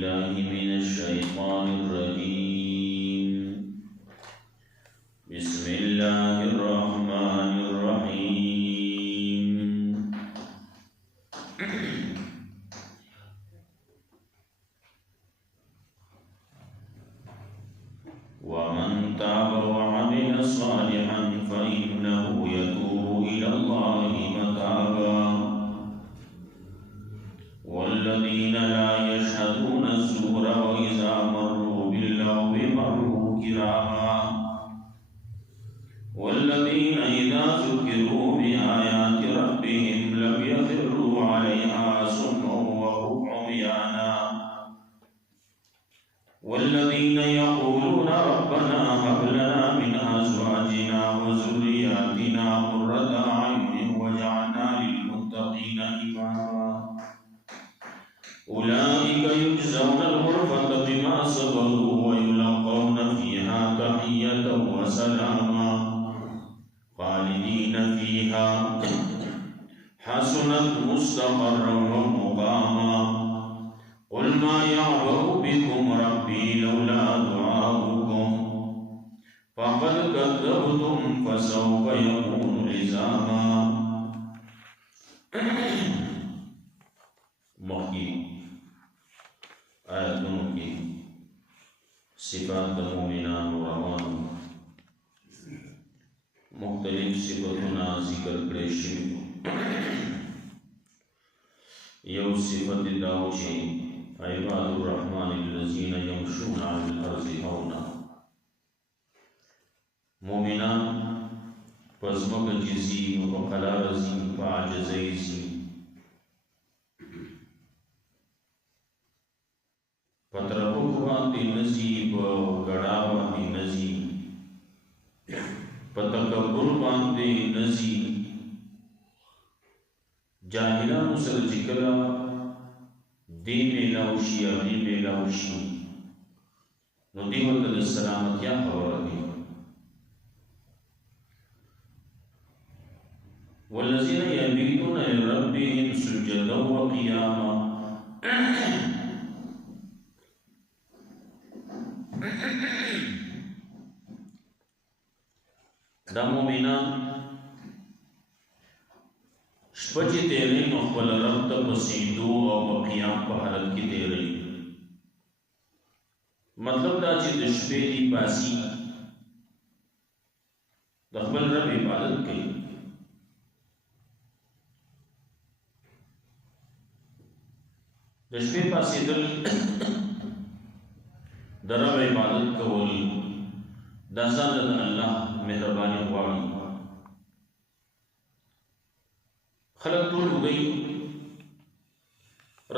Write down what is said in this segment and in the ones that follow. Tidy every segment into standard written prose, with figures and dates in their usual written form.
بالله من الشيطان الرجيم. بسم الله الرحمن الرحيم. ومن تاب وعمل صالحا فإنه يتوب إلى الله متابا. والذين لا يشهدون الزور وإذا مروا باللغو مروا كراما. والذين إذا ذكروا بآيات ربهم لم يخروا عليها صما وهم عميانا. والذين يقولون ربنا هب لنا من أزواجنا وذرياتنا قرة أعين واجعلنا للمتقين إماما. أولئك يجزون الغرفة بما صبروا ويلقون فيها تحية وسلاما خالدين فيها حسنت مستقرا ومقاما. قل ما يعبأ بكم ربي لولا دعاؤكم فقد كذبتم فسوف يكون لزاما. مخی آیتونو کی صفات مومنان و روان مختلف صفتنا ذکر کرشی. یو صفت داو چی عباد الرحمن الذین یمشون علی الارض هونا. مومنان پزمک جزی و قلارزی و عجزیزی پتربوک باندې نزی و گڑا باندې نزی پتکبر باندې نزی. جاہلانو سره چې کله دی میلاوشي اغنی میلاوشي نو دی ورته د سلامتیا خبره کوي. والذین یبیتون لربهم سجدا وقیاما. دا مومنان شپه چې تیری نو خپل رب ته په سجدو او په قیام په حالت کې تیری. مطلب دا چې د شپې دی پاسی د خپل رب عبادت کوي. د شپې پاسېدل د رب عبادت کول دا ځان د الله مهرباني غواړي. خلق ټول وګي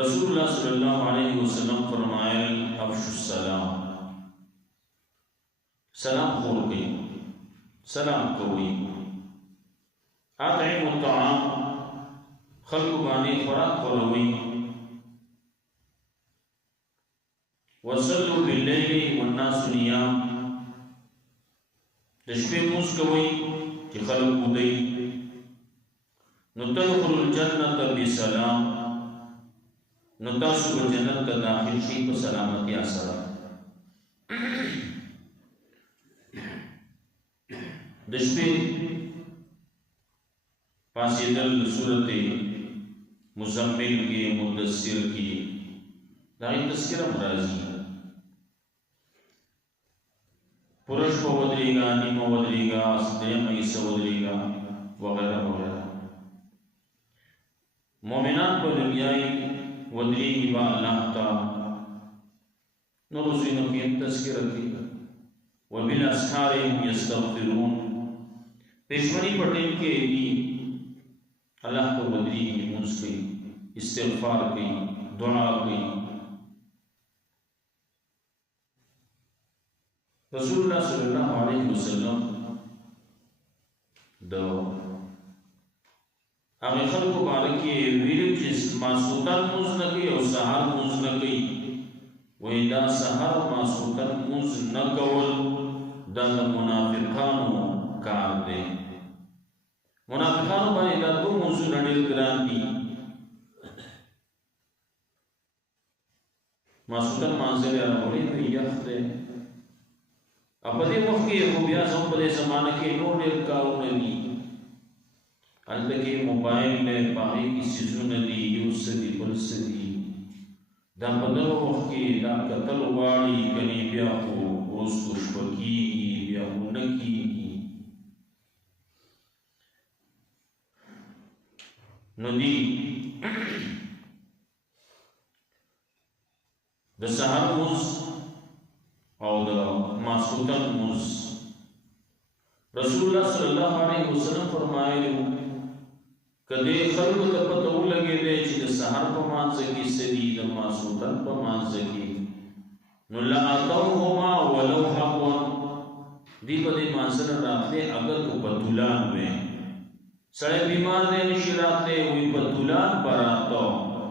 رسول الله صلی الله علیه وسلم فرمایل افشوا السلام. سلام خور کوي، سلام کوي. اطعموا الطعام خلق باندې خوراک خوروي. وصلوا بالليل والناس نيام. د شپې موږ کوي چې خلق ودی نو تدخل الجنة بسلام. نو تاسو په جنت ته داخل شئ په سلامتی سره. د شپې پاسېدل سورت مزمل کې مدثر کې دا تذکرہ راځي. پرش کو ودریگا نیمو ودریگا دیم ایسا ودریگا وغیرہ وغیرہ. مومنان کو دنیای ودریگی با اللہ تا نرزینو کی تذکرہ کی. وبالاسحار هم یستغفرون. پیشمنی پٹین کے بھی اللہ کو ودریگی منز کی استغفار کی دعا کی. رسول اللہ صلی اللہ علیہ وسلم دو هغه خلکو بارکی ویل چې ماسوتن موز نه کوي او سحر موز نه کوي. وای دا سحر ماسوتن موز نه کول دا د منافقانو کار دی. منافقانو باندې دا دوه موضوع ډېر ګران دي. ماسوتن مانځل راوړي نو یخ دی. په دې وخت کې خو بیا زموږ په دې زمانه کې نور ډېر کارونه دي، هلته کې موبایل دی، په هغې کې څیزونه دي، یو څه دي بل څه دي. دا په دغه وخت کې دا کتل غواړي، کنې بیا خو اوس خو شپه کېږي، بیا خو نه کېږي. نو دي د سهار لمونځ او د ماسخوتن لمونځ رسول الله صلی الله علیه وسلم فرمایلی که دې خلکو ته پته ولګېدی چې د سهار په مانځه کې څه دي، د ماسخوتن په مانځه کې، نو لاتوهما ولو حبوا، دی به دې مانځه نه راتلی اگر که په دولان وی. سړی بیمار دی نشي راتلی، وی په دولان به راته،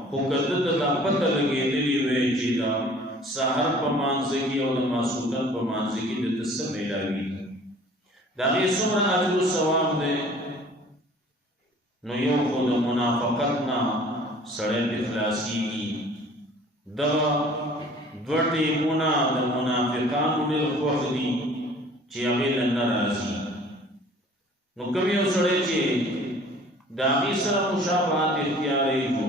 خو که ده ته دا پته لګېدلې وی چې دا سحر په مانځه کې او د ماسخوتن په مانځه کې دته څه میلاوي، د هغې څومره اجر و ثواب دی. نو یو خو د منافقت نه سړی پې خلاصېږي. دغه دوه ټیمونه د منافقانو ډېر خوښ دي چې هغې له نه راځي. نو کوم یو سړی چې د هغې سره مشابهت اختیاروي کو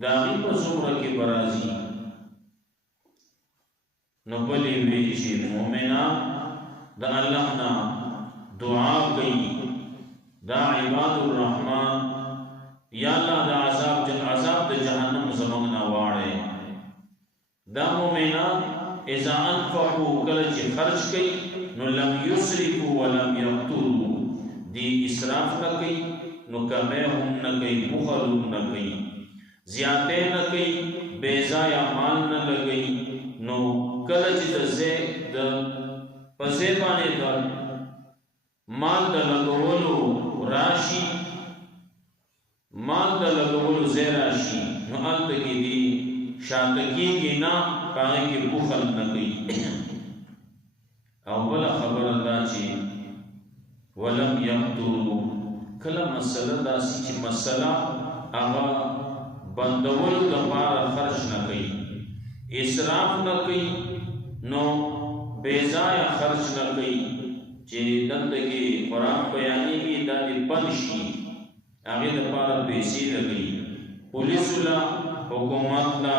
د هغې په زمره کې به راځي. نو بلې وی چې مؤمنان د الله نه دعا کوي، دا عباد الرحمن، یا الله د عذاب د جهنم زموږ نه واړې. دا مؤمنان اذا انفقوا کله چې خرج کوي نو لم یسرفوا ولم یقتروا، دی اسراف نه کوي، نو کمی هم نه کوي، بخل هم نه کوي، زیاتې نه کوي، بې ځایه مال نه لګوي. نو کله چې د په ځای باندې د مال د لګولو راشي، مال د لګولو ځای راشي، نو هلته کې دي شاته کېږي نه، په هغې کې بخل نه کوي. او بله خبره دا چې ولم یقتروا، کله مسله داسې چې مسله هغه بندولو دپاره خرج نه کوي، اسراف نه کوي، نو بېځایه خرج نه کوي چې دلته کې قرآن بیانېږي دا دې بند شي، هغې دپاره پیسې لګوي، پولیسو له، حکومت له،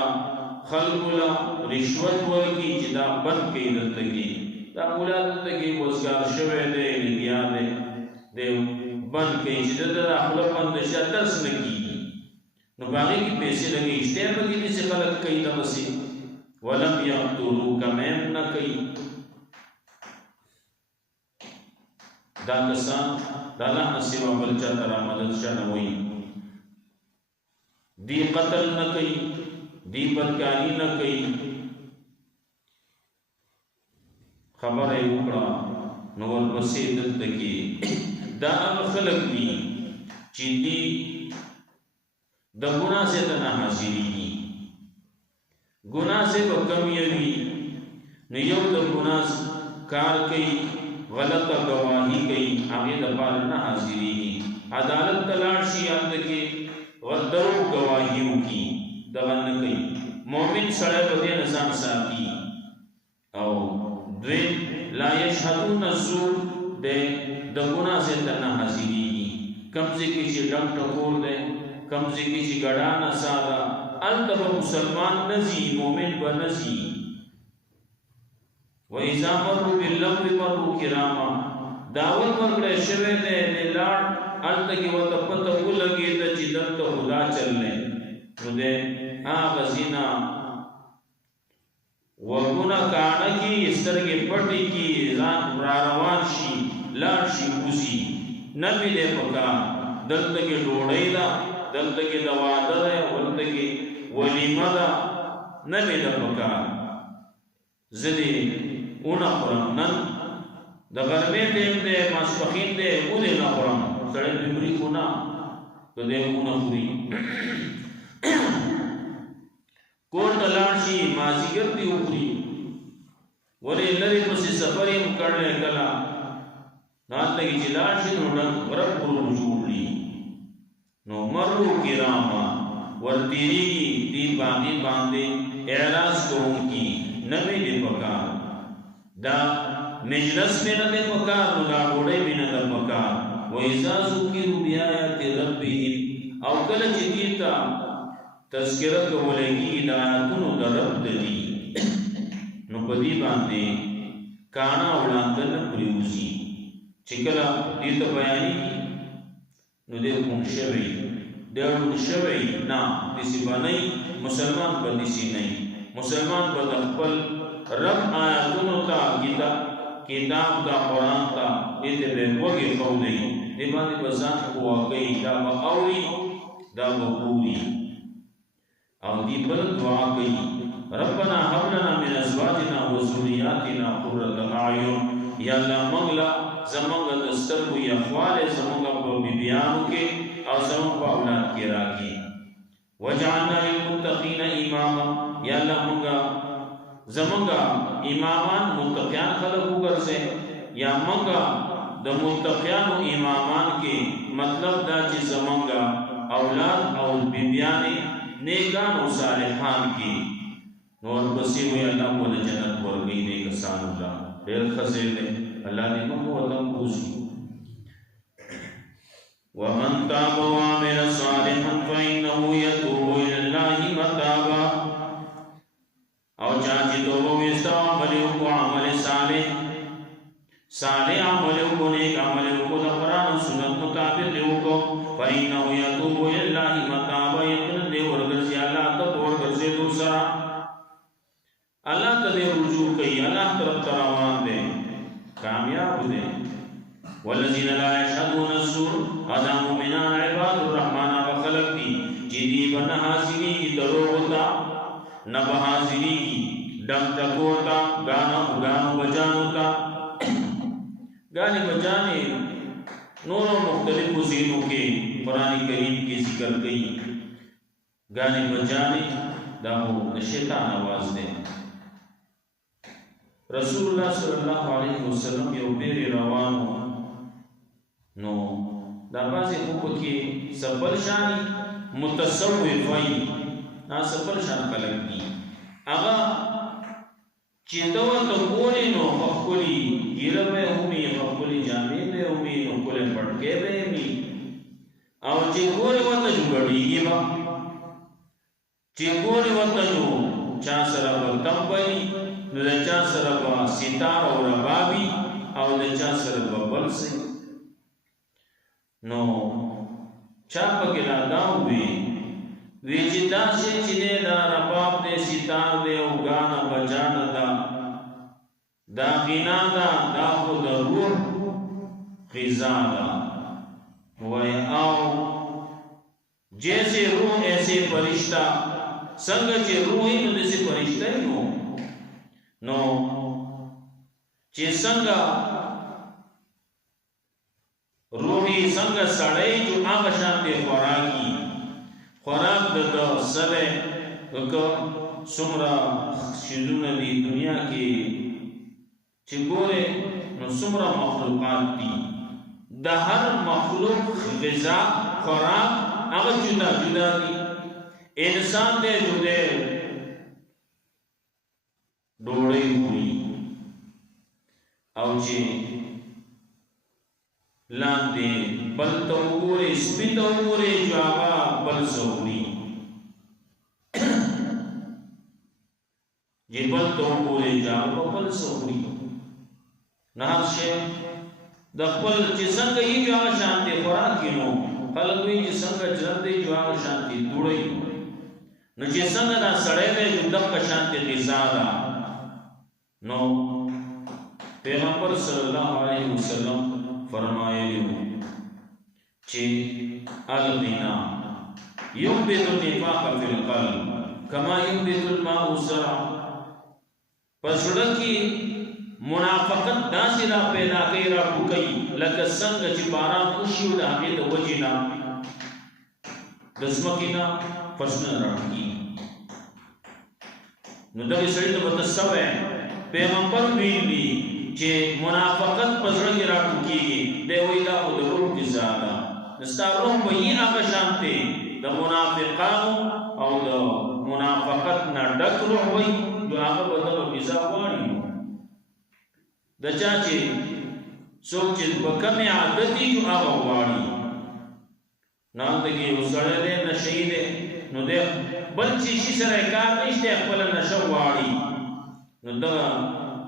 خلکو له رشوت ورکړي چې دا بند کوي. دلته کې دا مولا دلته کې وزګار شوی دی، لګیا دی بند کوي چې دلته دا خوله بنده شي، درس نه کېږي، نو په هغې کې پیسې لګوي. اشتیا پکې داسې خلک کوي دغسې ولم یقتروا، کمیم نه کوي. دا کسان د الله نه سوا بل چاته رامدد شه نه وایي، دی قتل نه کوي، دی بدکاري نه کوي. خبره یې وکړه نو ورپسې دلته کې دا هغه خلک دي چې دی د ګناه ځای ته نه حاضرېږي. ګناه ځای به کم وي، نو یو د ګناه کار کوي، غلطه ګواهي کوي، هغې دپاره نه حاضرېږي. عدالت ته لاړ شي، هلته کې دروغ ګواهي وکړي، دغه نه کوي. مؤمن سړی به دې نه ځان ساتي. او دویم لا یشهدون الزور، د ګناه ځای ته نه حاضرېږي. کوم ځای کې چې ډنګ ټکور دی، کوم ځای کې چې ګډا نڅا ده، هلته به مسلمان نه ځي، مؤمن به نه ځي. وَإِذَا مَرُّوا بِاللَّغْوِ مَرُّوا کِرَامًا، دعوت ورکړی شوی دی، دی لاړ، هلته کې ورته پته ولګېده چې دلته خو دا چل دی، نو دی هغه ځي نه، غوږونه کاڼه کړي، سترګې پټې کړي، ځان را روان شي، لاړ شي، وځي. نه مې دی پکار، دلته کې ډوډۍ ده، دلته کې د واده دی، دلته کې ولیمه ده، نه مې ده پکار. زه دې ونه خورم، نن د غرمې ټیم دی، ماسپښین دی، ودې نه خورم. سړی پرې مري خو نه، که دی ونه خوري. کور ته لاړ شي، مازدیګر دې وخوري، ولې لرې پسې سفر یې کړی کله، نو هلته کې چې لاړ شي نو ډنګ غرب غرور جوړ کړي. نو مرو کراما، ورتیریږي دې باندې اعراض کوونکي نه وي دې پکار دا مجلس میں نہ دے پکار نو دا ډوډۍ میں نہ دے پکار وَإِذَا ذُكِرُوا بِآيَاتِ رَبِّهِمْ او کله چې دیتا تذکرہ کولېږي د آیاتونو د رب دي نو په دې باندې کانا وړاندل پریوزي چې کله دې ته بیانېږي نو دې کوم شوی نه دسی باندې مسلمان باندې سي نه مسلمان په خپل رب آیاتونو ته کتاب دا قرآن تا ایتے بے وگی خودی دی باندې بزان واقعی دا با اوری دا با پوری او دی بل دعا کئی ربنا حبلنا من ازواجنا و ذریاتنا قرۃ اعین یا اللہ منگلا زمانگا دسترگو یا خوال زمانگا با بیبیانو کے او زمان با اولاد کے راکی وجعلنا للمتقین اماما یا اللہ منگا زمانگا امامان متقیان خلقو کرزے یا منگا دا متقیان امامان کے مطلب دا چی زمانگا اولاد او بیبیان نیکان و صالحان کی نور بسی ہوئی اللہ کو دا جنت ورگئی نیک سان اللہ دیر خزیر دے اللہ نے منگو اللہ پوزی وَمَن تَابَ وَعَمِلَ صَالِحًا فَإِنَّهُ يَتُوبُ إِلَى اللَّهِ مَتَابًا او چاچی توبو ویستا عملیو کو عمل صالح عملیو کو نیک عملیو کو دا قرآن و سنت مطابق لیو کو فَإِنَّهُ يَتُوبُ إِلَى اللَّهِ مَتَابًا یقین دے ورگرزی اللہ تب ورگرزی دوسرا اللہ تدے رجوع کئی اللہ طرف تراوان دے کامیاب دے والذین لا یشهدون الزور ادا مومنان عباد الرحمن وخلق دی جدی بنا حاضری کی دروغتا نبا حاضری کی ڈم تکوتا گانو بجانوتا گانے بجانے نوروں مختلف حسینوں کے قرآن کریم کی ذکر گئی گانے بجانے دامو شیطان آواز دیں رسول اللہ صلی اللہ علیہ وسلم یو پیر روانو نو دا بازی خوب کی سبل شانی متصوفی نا سبل شان خلق دی اغا چیتو تکولی نو خخولی گیره بے ہومی خخولی جامعی بے ہومی نو کلی پڑکے بے ہومی او چی گوری وطا جو گڑی گی با چی گوری وطا جو چان سرابا تم بنی نو دا چان سرابا ستار و ربابی او دا چان سرابا بلسی نو چاپا گلا داو بی ویچی دا سے چنے دا رباب دے ستار دے او گانا بجانا دا غنا دا خود روح غذا دا وی آو جیسے روح ایسے فرشتہ سنگ چی روحی نو دیسے فرشتہ ہی نو چی سنگا روحی سنگ سڑائی جو آگا شانتے خوراک دا سبے سمرا شیدون دی دنیا کی چگورے نو سمرا مخلوقات دی دا ہر مخلوق غذا خوراک آگا جدا جدا دی انسان دے جو دے ڈوڑے ہوئی او چی لاندے بل توگورے سپی توگورے جو آگا بل سوری جی بل توگورے جو آگا بل سوری نحر شے دخبل چی سنگا ہی جو آگا شانتے خوراکی نو خلقوی چی سنگا جردے جو آگا شانتے دوڑے نو چی سنگا دا سڑے دے جو دقا شانتے غذا دا نو پیغمبر صلی اللہ علیہ وسلم فرمائے لیو چی الغنا ينبت النفاق فی القلب کما ينبت الماء الزرع پسڑکی منافقت داسی را پیدا کئی را بکئی لکه سنگ چی باران کشیو دا حقیت وجینا دسمکینا فسن رکھی نو دقی سڑی تو بتصوے پیغمبر بیلی چه منافقت پزرگی راکو کی دے وی دا خود روح کی زیادہ نستا روح با یہ آقا شانتے د منافقانو او د منافقت نه ډک روح وي نو هغه به دغه غذا غواړي د چا چې څوک چې په کمې عادت وي نو هغه غواړي نه هلته کې یو سړی دی نشهي دی نو دی بل چې شي سره کار نشته خپله نشه غواړي نو دغه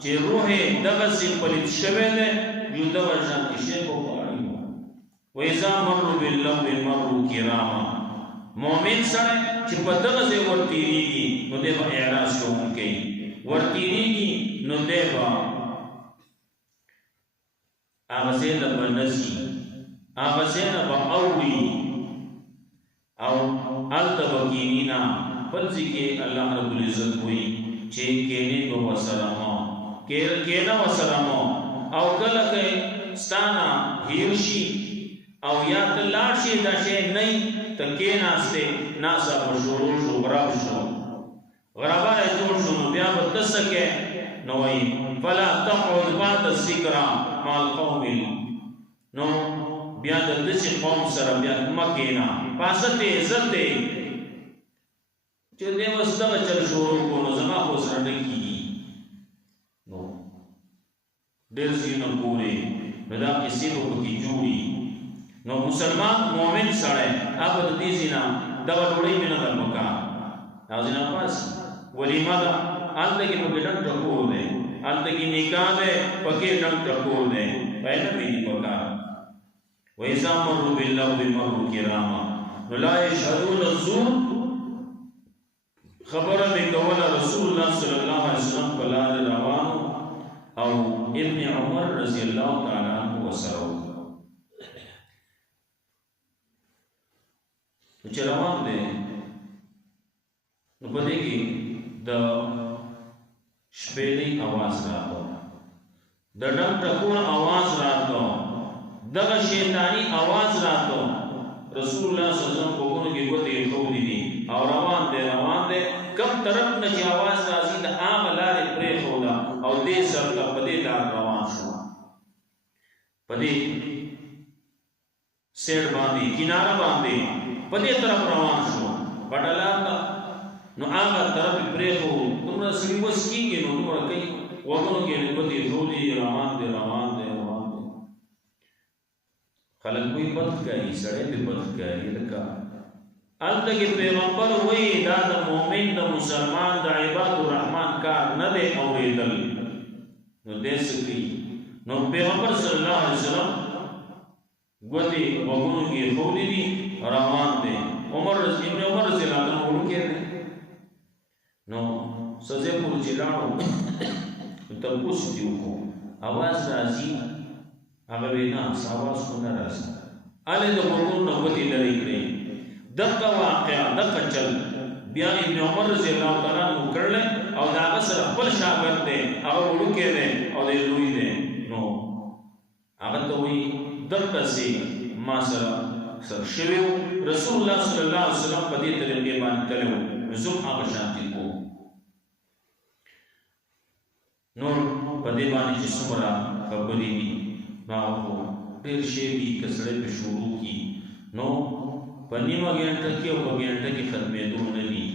چې روح یې دغسې پلید شوی دی یو دغه شانتې شی به غواړي وإذا مروا باللغو مروا کراما مؤمن سره چې په دغه ځای ورتېرېږي نو دی به اعراض کوونکی ورتېرېږي نو دی به هغه ځای نه به نه ځي هغه ځای نه به اوړي او هلته به کښېني نه بل ځای کې الله رب العزت وایي چې کښېنې به ورسره مه کښېنه ورسره مه او کله که ستا نه هېر شي او یا ته لاړ شي دا شی نه ته کېناستې ناسا به شروع شو غرب شو غربه جوړ شو نو بیا به ته څه کې نو وایي فلا تقعد بعد الذکرى مع القوم نو بیا د داسې قوم سره بیا مه کېنه پاسه ته عزت دی چې دی اوس دغه چل شروع کړو نو زما خو سره نه کېږي نو ډېر ځایونه ګورې نو دا کیسې به پکې جوړي نو مسلمان مومن سړی هغه د دې ځای نه دغه ډوډۍ مې نه ده پکار هغه ځای نه پاسي ولیمه ده هلته کې پکې ډنګ ټکور دی هلته کې نکاح دی پکې ډنګ ټکور دی پای نه مې دي پکار وإذا مروا باللغو مروا کراما نو لا یشهدون الزور خبره مې کوله رسول الله صلی الله علیه وسلم په لارې روانو او ابن عمر رضی الله تعالی عنه ورسره چې روان دی نو په دې کې د شپېلۍ اواز راغله د ډنګ ټکور اواز راغله دغه شیطاني اواز راغله رسول الله صلی الله علیه وسلم په غوږونو کې ګوتې ایښودې دي او روان دی کم طرف نه چې اواز راځي د هغه لارې پرېښوده او دې سرته په دې لار روان شو په دې سیډ باندې کناره باندې په دې طرف روان شو پټه لار ده نو هغه طرف یې پرېښود دومره سړي وس کېږي نو دومره کوي غوږونو کې یې ګوتې ایښودې روان دی خلق کوئی بد ښکاري سړی پې بد ښکاري لکه هلته کې پیغمبر وایي دا د مؤمن د مسلمان د عباد الرحمن کار نه دی اورېدل نو دی څه کوي نو پیغمبر صلی الله علیه وسلم ګوتې غوږونو کې ایښودې دي روان دی ابن عمر رضی الله عنه وړوکی دی نو څه ځای پورې چې لاړو تپوس دې وکړو اواز راځي هغه وی نه اواز خو نه راځي هلې د غوږونو نه ګوتې لرې کړې دغه واقعه دغه چل بیا ابن عمر رضی الله تعالی عنہ کړل او دا هغه سره خپل شاګرد دی هغه وړوکی دی او دی لوی دی نو هغه ته وایي دغسې ما سره شوی رسول الله صلی الله علیه وسلم په دې طریقې باندې تللی و نو زه هم هغه شانتې کوم نور په دې باندې چې څومره خبرې دي نو هغه ډېر شی دي که سړی پرې شروع کړي نو په نیمه ګنټه کې او په ګنټه کې ختمېدو نه دي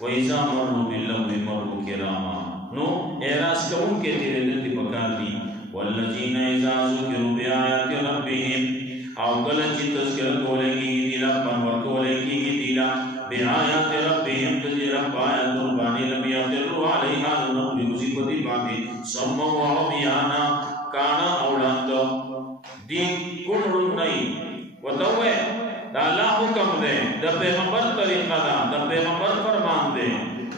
وإذا مروا باللغو مروا کراما نو اعراض کوونکي تېرېدل دي پکار دي والذین اذا ذکروا بآیات ربهم او کله چې تذکره کولی کېږي دي لا پند ورکولی کېږي دي لا بآیات ربهم د دې رب آیاتو باندې لم یخروا علیها نو پرېوځي په دې باندې صما وعمیانا کاڼه او ړانده دي کوڼ ړوند نه وي ورته ووایه دا الله حکم دی د پیغمبر طریقه ده د پیغمبر فرمان دی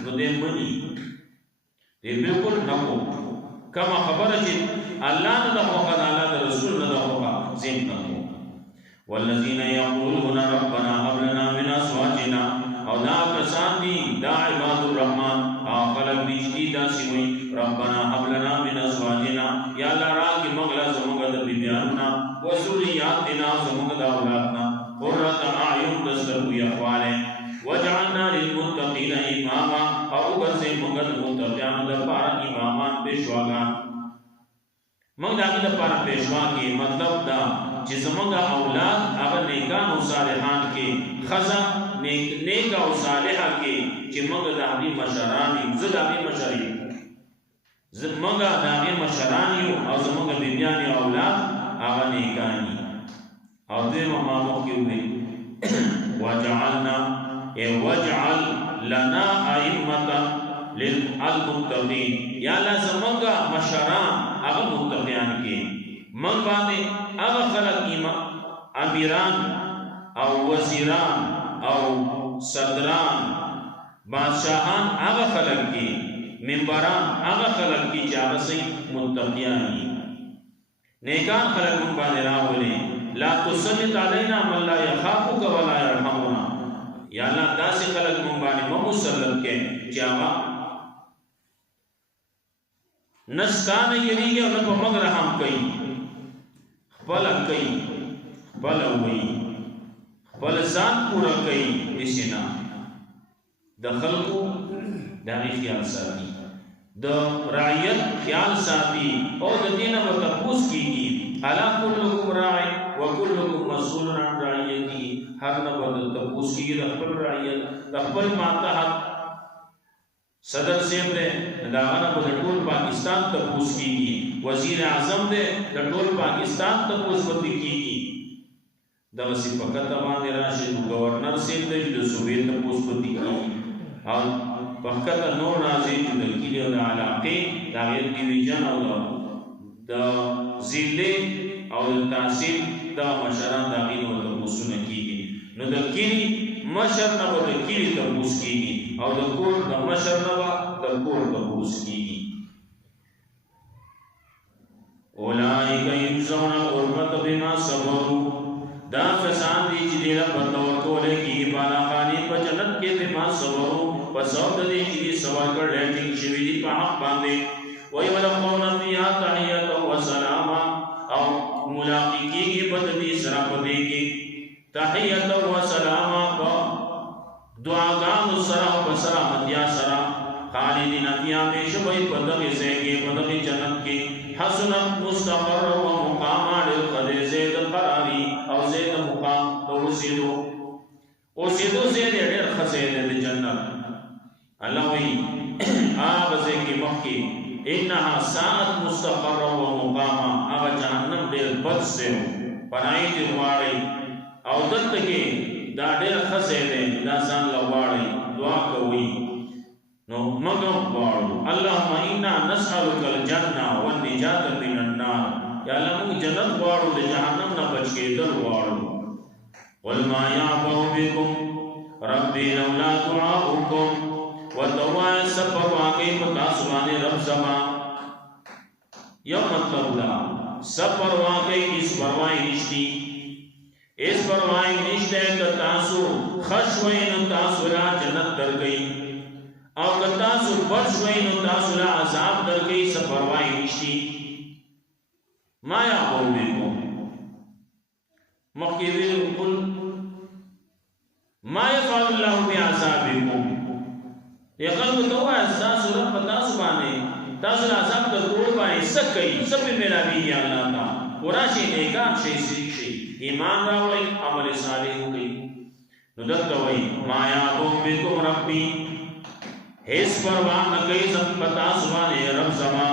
نو دی مني دی بالکل نه کو کومه خبره چې الله نه ده خوښه ده الله د رسول نه ده خوښه زین نه کو والذین یقولون ربنا هب لنا من ازواجنا او دا کسان دي دا عباد الرحمن او خلق دي چې داسې وایي ربنا هب لنا من ازواجنا یا الله راکړي موږ له زموږ د بیبیانو نه وذریاتنا زموږ د اولادنا قرة اعین دسترګو یخوالی وجعلنا للمتقین اماما او وګرځئ موږ د متقیانو دپاره امامان پیشواګان موږ د هغې دپاره پیشوا کړي مطلب دا چې زمونږ اولاد هغه نیکان او صالحان کې خزا نیک او صالحه کې چې موږ د هغې مشران یو زه د هغې مشر یم زمونږ د هغې مشران یو او زمونږ بیبیان او اولاد هغه نیکان دي او دویمه ما مخکې وویل وجعلنا وجعل لنا ائمة للمتقين یا الله زمونږ مشران هغه متقیان کې من باندې هغه خلک امیران او وزیران او صدران بادشاہان هغه خلک کې منبران هغه خلک کې چې هغه سي متقیان دي نیکان خلک من باندې راولي لا تسلط علينا من لا يخافك ولا يرحمنا یا الله داسې خلک من باندې مسلط کې چې هغه نستانه یریږي او نه په موږ رحم کوي خپل کوي خپل وایي خپل ځان پوره کوي اسینا د خلکو د هغې خیال ساتي د رعیت خیال ساتي او د دینه به تپوس کېږي الا کلکم راع وکلکم مسئول عن رعیته هر نه به تپوس کېږي د خپل رعیت د خپل ماتحت صدر صاحب دی د هغه نه به د ټول پاکستان تپوس کېږي وزیر اعظم دی د ټول پاکستان تپوس به کېږي دغسې په کته باندې راشي ګورنر صاحب دی د صوبې تپوس به کېږي او په کته نور راځي چې د کلي او د علاقې د هغې ډیویژن او د ضلعې او د تحصیل دغه مشران د هغې نه به تپوسونه کېږي نو د کلي مشر نه به د کلي تپوس کېږي او د کور د مشر نه به د کور تپوس کېږي اولئک یجزون الغرفة بما صبروا دا کسان دي چې دې له بدله ورکولی کېږي بالاخانې په جنت کې بما صبروا په سبب د دې چې دې صبر کړی ټینګ شوي دي په حق باندې ویلقون فیها تحیة وسلاما او ملاقي کېږي به د دې سره په دې کې تحیة وسلاما په دعاګانو سره او په سلامتیا سره خالدین فیها همیشه به په دغې ځای کې په دغې جنت کې حسنت مستقر و مقاما ډېر ښه دی ځای د قراري او ځای د مقام د اوسېدو ځای دی ډېر ښه ځای دی د جنت الله وایي هغه ځای کې مخکې انها ساعت مستقر و مقاما هغه جهنم ډېر بد ځای و پناهي دې غواړئ او دلته کې دا ډېر ښه ځای دی دا ځان له غواړئ دعا کوئ نو مګم غواړو اللهم انا نسألك الجنة والنجاة من النار یا الله موږ جنت غواړو د جهنم نه بچ کېدل غواړو قل ما يعبأ بكم ربي لولا دعاؤكم وتوایه سفر واقعي په تاسو باندې رب زما یو مطلب دا سفر واقعي هیڅ پروايي نشتی هیڅ پروايي نشته که تاسو خوش وئ نو تاسو لا جنت درکئ او که تاسو بد شوئ نو تاسو لا عذاب درکئ څه پروايي نشتی ما يعبأ بكم مخکې ویل قل ما يفعل الله بعذابكم یقل ته وایه ستاسو رب په تاسو باندې تاسو له عذاب درکولو باندې څه کوي څه پرې میلاویږي الله ته وراشئ نیکان شئ شئ ایمان راوړئ عمل صالح وکړئ نو دلته وایي ما يعبأ بكم ربي هیڅ پروا نه کوي په تاسو باندې رب زما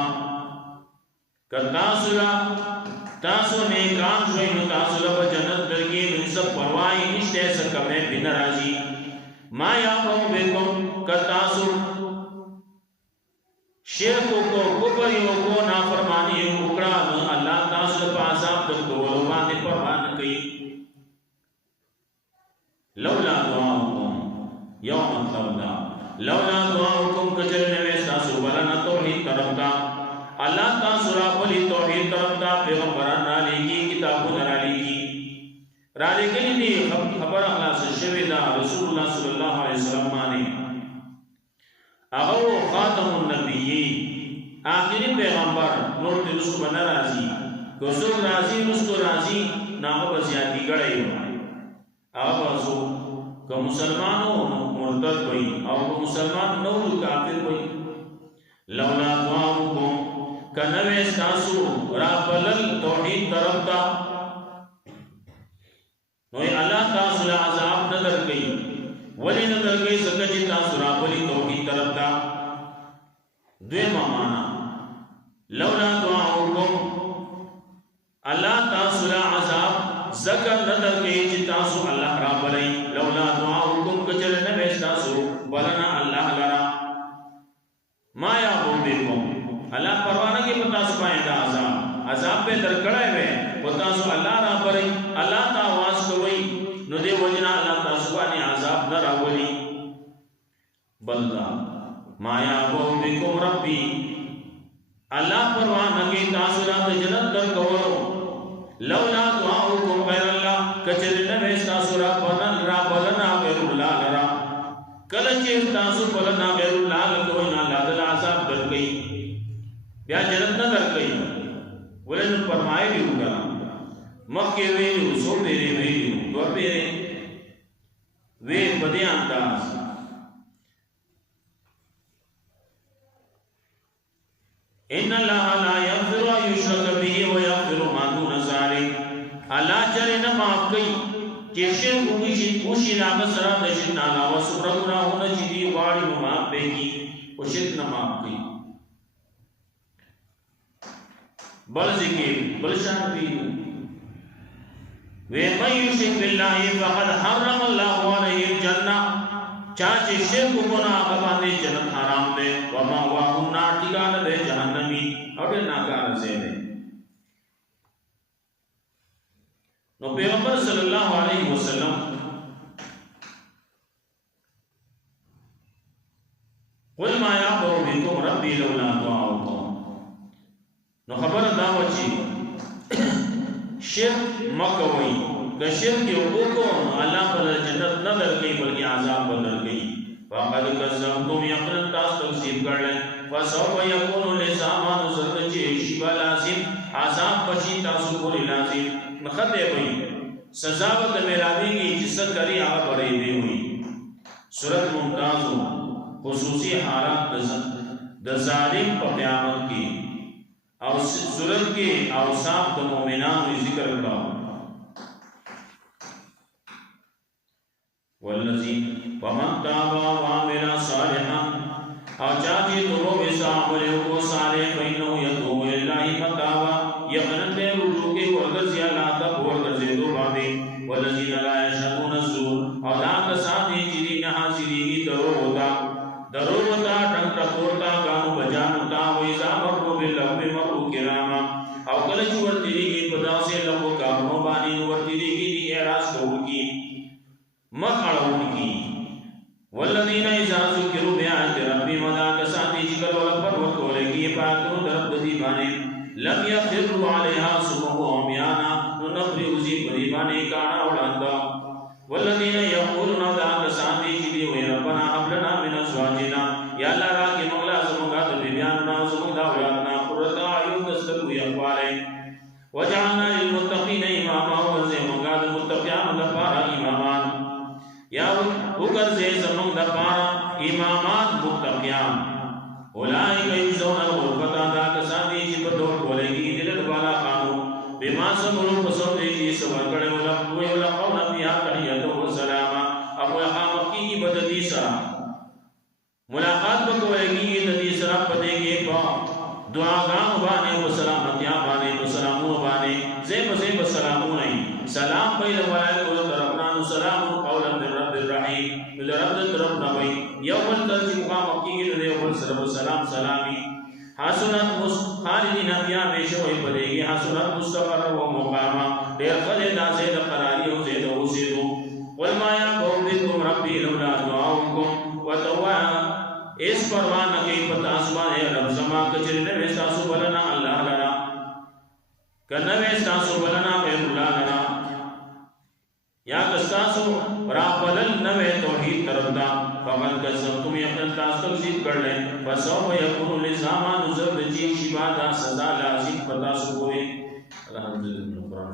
که تاسو نیکان شوئ نو تاسو له به جنت درکړي نو څه پروا یې نشته څه کمی پرې نه راځي ما يعبأ بكم که تاسو شرک وکړو کفر یې وکړو نافرماني یې وکړه نو الله تاسو په عذاب درکولو باندې پروا نه کوي لولا دعاؤکم یو مطلب دا لولا دعاؤکم کچر نوے تاسو بلنا توحید طرف تا اللہ تاسو را بلی توحید طرف تا پیغمبران را لیگی کتابون را لیگی را لیگلی دی خبر اخلاص شوی دا رسول اللہ صلی اللہ علیہ وسلم مانے اغو خاتم النبیین آخری پیغمبر نور تی رسو بنا رازی کسوک رازی رسو رازی ناغو بزیادی گڑی اغو بازو که مسلمانو مرتد وئی او که مسلمان نولو کافر وئی لولا دعاؤکم که نوے ستاسو را بلل توحید طرف تا ولی نه درکې ځکه چې تاسو راغلي توحید طرف ته. دویمه معنا لولا دعاؤکم الله تاسو لا عذاب ذکر نه درکې چې تاسو الله راغلي. لولا دعاؤکم کچل نه تاسو ولنا الله لرا ما یعبو بكم الله پروانه کې پتا سو باندې عذاب په درکړای وې پتا سو الله را پرې الله تا आवाज کوي نو دې وجنا الله تاسو باندې عذاب نه راولي. بلدا ما یعبو بكم ربي الله پروانه کې تاسو را جنت درکو. لولا دعاؤکم غیر الله کچل نه تاسو را بلنا غیر الله لرا کله چې تاسو بلنا غیر الله لکوي نه الله تعالی عذاب درکې بیا جنت نه درکې. ولن فرمایي وګا مکه ویلو سو پیری ویلو دو پیری وی بدی انداز ان الله لا يغفر يشرك به ويغفر ما دون ذلك. الله چره نه معاف کوي چې شرک وشي لا بسرا د شرک نه علاوه څومره ګناهونه چې دی واړي معاف کوي او شرک نه معاف کوي. بل ذکر بل شان پی و من یشرک بالله فقد حرم الله علیه الجنه. چا چې شرک وکړي هغه باندې جنت حرام ده. و ما هو النار ټیکانه ده جهنمی او ډېر ناکاره ځای ده. نو پیغمبر صلی الله علیه وسلم قل ما یعبو بكم ربی لولا دعاؤکم. نو خبر دا و چې شرک مکوئ. که شرک یو وکړو الله په جنت نه درکوي بلکې عذاب به درکوي. فقد کذبتم یقینا تاسو تکذیب کړل. فسوف یکون لزاما نزد چې شی به لازم عذاب بشي تاسو پورې لازم نخته وي سزا به ملاويږي چې څه کوي هغه بڑے دی وي. سورۃ ممتاز خصوصي حالات د ظالم په قیامت کې او سورۃ کې اوصاف د مؤمنانو ذکر کړه. والذین ومن تاب وعمل صالحا او چاہتی تو وسعمل کو صالح فإنه يتوب إلى الله متابا. یقینا دے رجوع کے ورگزیا لاتا ورگزے دو باندے. والذین لا یشهدون الزور او لا کسانی چیزی نحاصلی کی دروتا ٹنگ ٹکورتا گانو بجانتا ویزا مرمو باللغو مرمو کراما او کلچ ورطیری کی پدا سے لغو کارنو بانی ورطیری کی دی اعراض کون کی مخڑون کی. والذین اذا ذکروا بآیات ربهم مدا کسانی ذکر ولپر ورکولے کی پاتو درب دی بانے لم یخروا علیہا صبح و عمیانا ننفری اسی پری بانے کانا اڑاندا. والذین یقولون دا کسانی جدی وی ربنا حب لنا من ازواجنا یا اللہ را کی مولا زمگا دا بیاننا زمگا اولادنا قرۃ اعین دستر یقوالے وجعلنا للمتقین اماما وزمگا دا متقیان دا پارا امامان یا اگر سے زمون دا پارا امامان متقیان. اولئک یجزون الغرفۃ دا کسانی چې په دور کولېږي دل والا قانون بما صبروا فصبر دي صبر کړي ولا قول فيها تحیۃ و سلام. ابو احمقی بددی سره ملاقات وکړي د دې سره پدې کې په دعاګانو باندې او سلامتیا باندې او سلامو باندې زې سلامونه سلام په لوالای او طرفنا سلام قولا من رب الرحیم. لرب طرف نوي یوم التلجی مقامقی له یوم سلام سلامی. حسنت خالدین فیها بشوی پدېږي حسنت مستقر و مقاما ډېر خدای دا زید قراری او زید اوسېدو. قل ما یعبو بكم ربی لولا دعاؤکم وتوا اس پروانه کې پتا اسمانه رب زما کچری نه تاسو ولنا الله لرا کنه تاسو ولنا غیر الله لرا یا تاسو را بدل نه توحید طرفدا. فمن کذبتم یقین تاسو تکذیب کړل. فسوف یکون لزاما نزد جی شبا دا سزا لازم پتا سو کوئی. الحمدللہ قرآن